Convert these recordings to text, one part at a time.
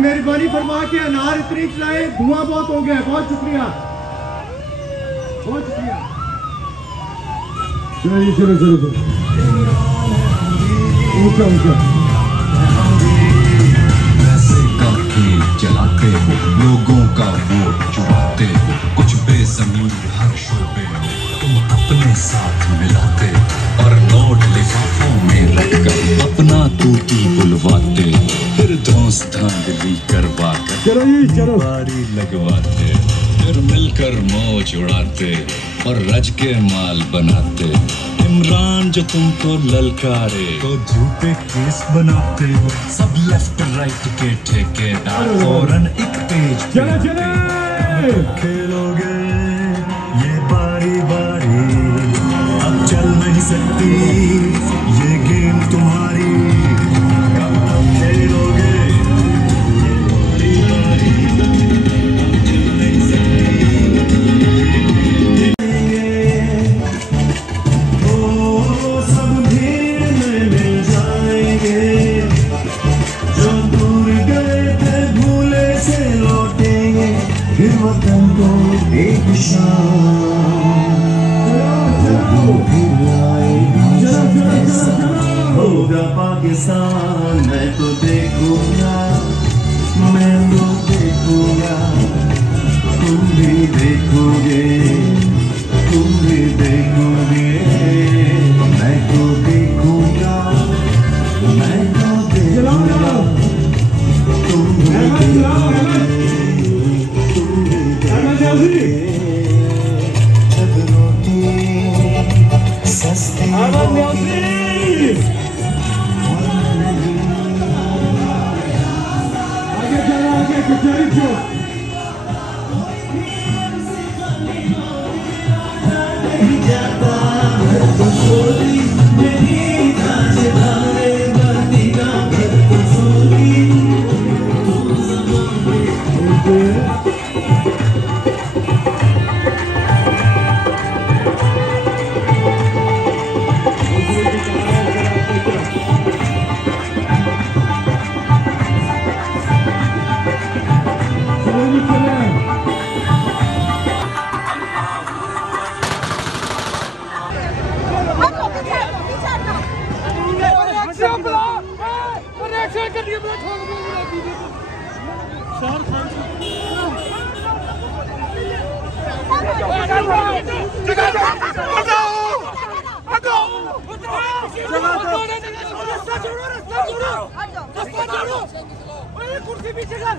मेहरबानी फरमा के अनार इतनी चलाए, धुआं बहुत हो गया। बहुत शुक्रिया, बहुत शुक्रिया। चलो चलो चलो ऊंचा ऊंचा। पैसे का खेल चलाते हो, लोगों का वोट चुराते हो, कुछ बेज़मीन हर शोबे में तुम अपने साथ मिलाते और नोट लिफाफों में रखकर अपना तूती बुलवाते, फिर धौंस धांधली करवा कर बारी लगवाते, फिर मिलकर मौज उड़ाते और रज के माल बनाते। इमरान जो तुमको ललकारे तो झूठे केस बनाते हो, सब लेफ्ट राइट के ठेकेदार फौरन एक पेज पे खेलोगे ये बारी बारी, अब चल नहीं सकती ये गेम तुम्हारी, कब खेलोगे ये बारी बारी, अब चल नहीं सकती। ओ सब भीड़ में मिल जाएंगे, जो दूर गए थे भूले से लौटेंगे, फिर वतन को एक शाम होगा पाकिस्तान। मैं तो देखूंगा, मैं तो देखूंगा, तुम भी देखोगे, तुम भी देखोगे। मैं तो देखूंगा, मैं तो देखूंगा, तुम भी देखोगे, तुम भी देखोगे। जब रोटी सस्ती होगी, कुर्सी पीछे कर।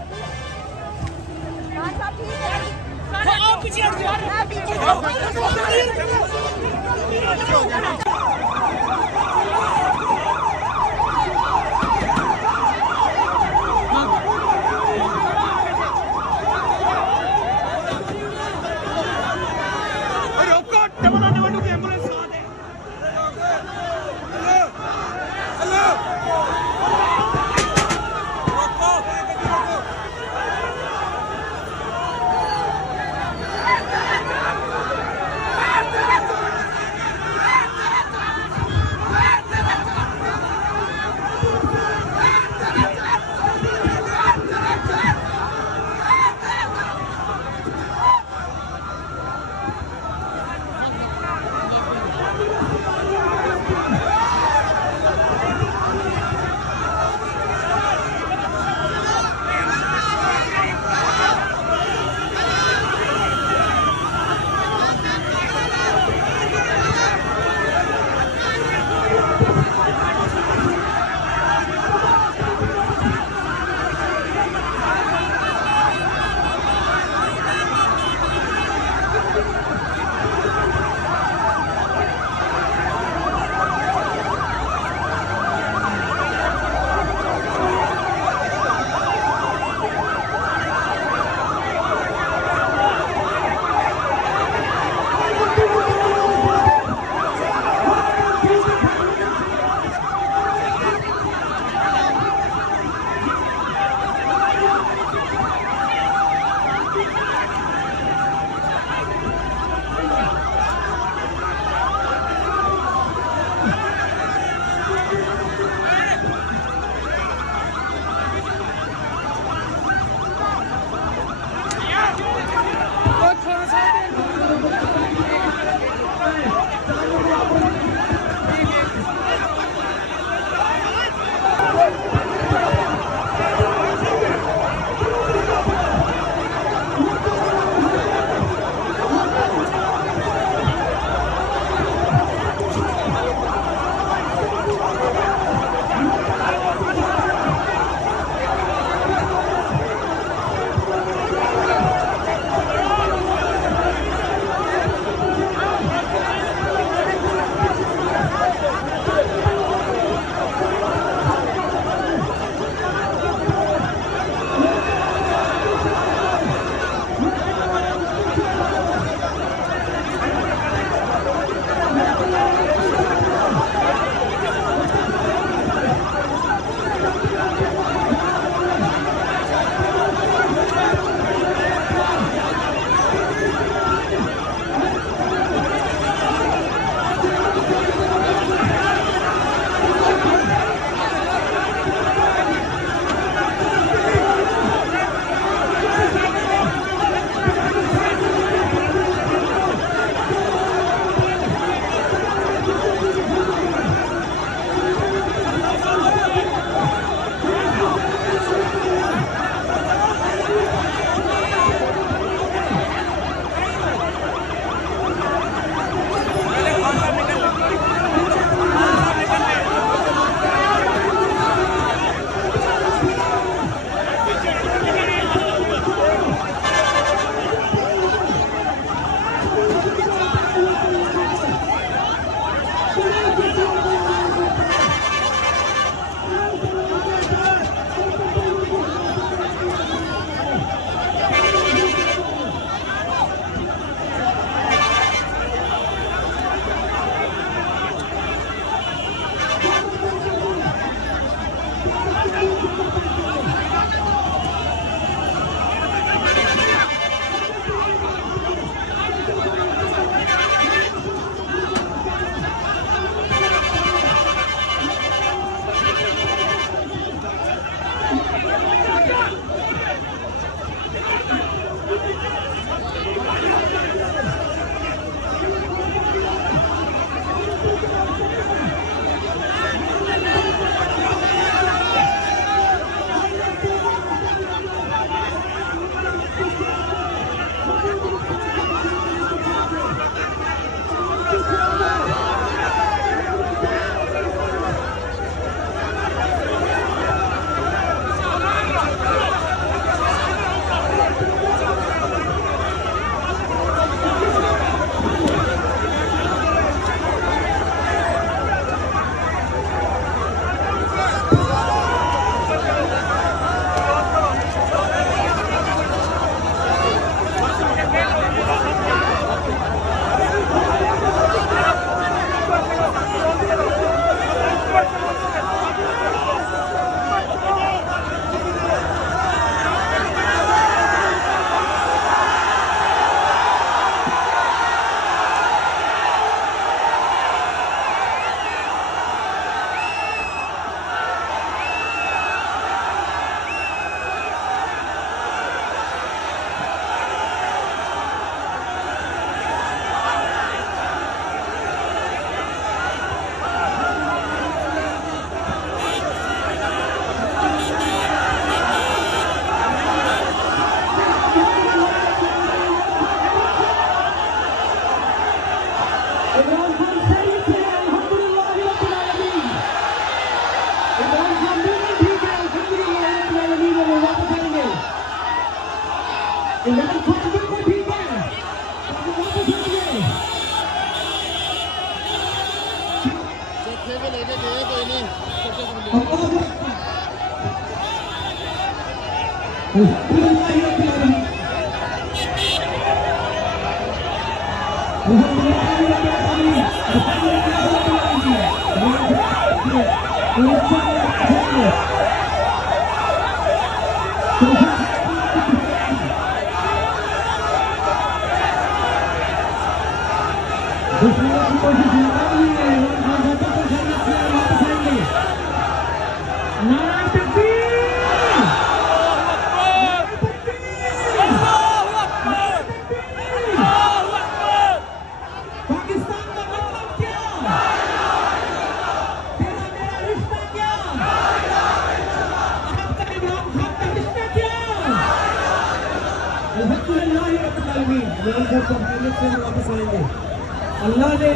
अल्लाह ने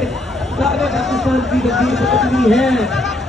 पाकिस्तान की गद्दी है।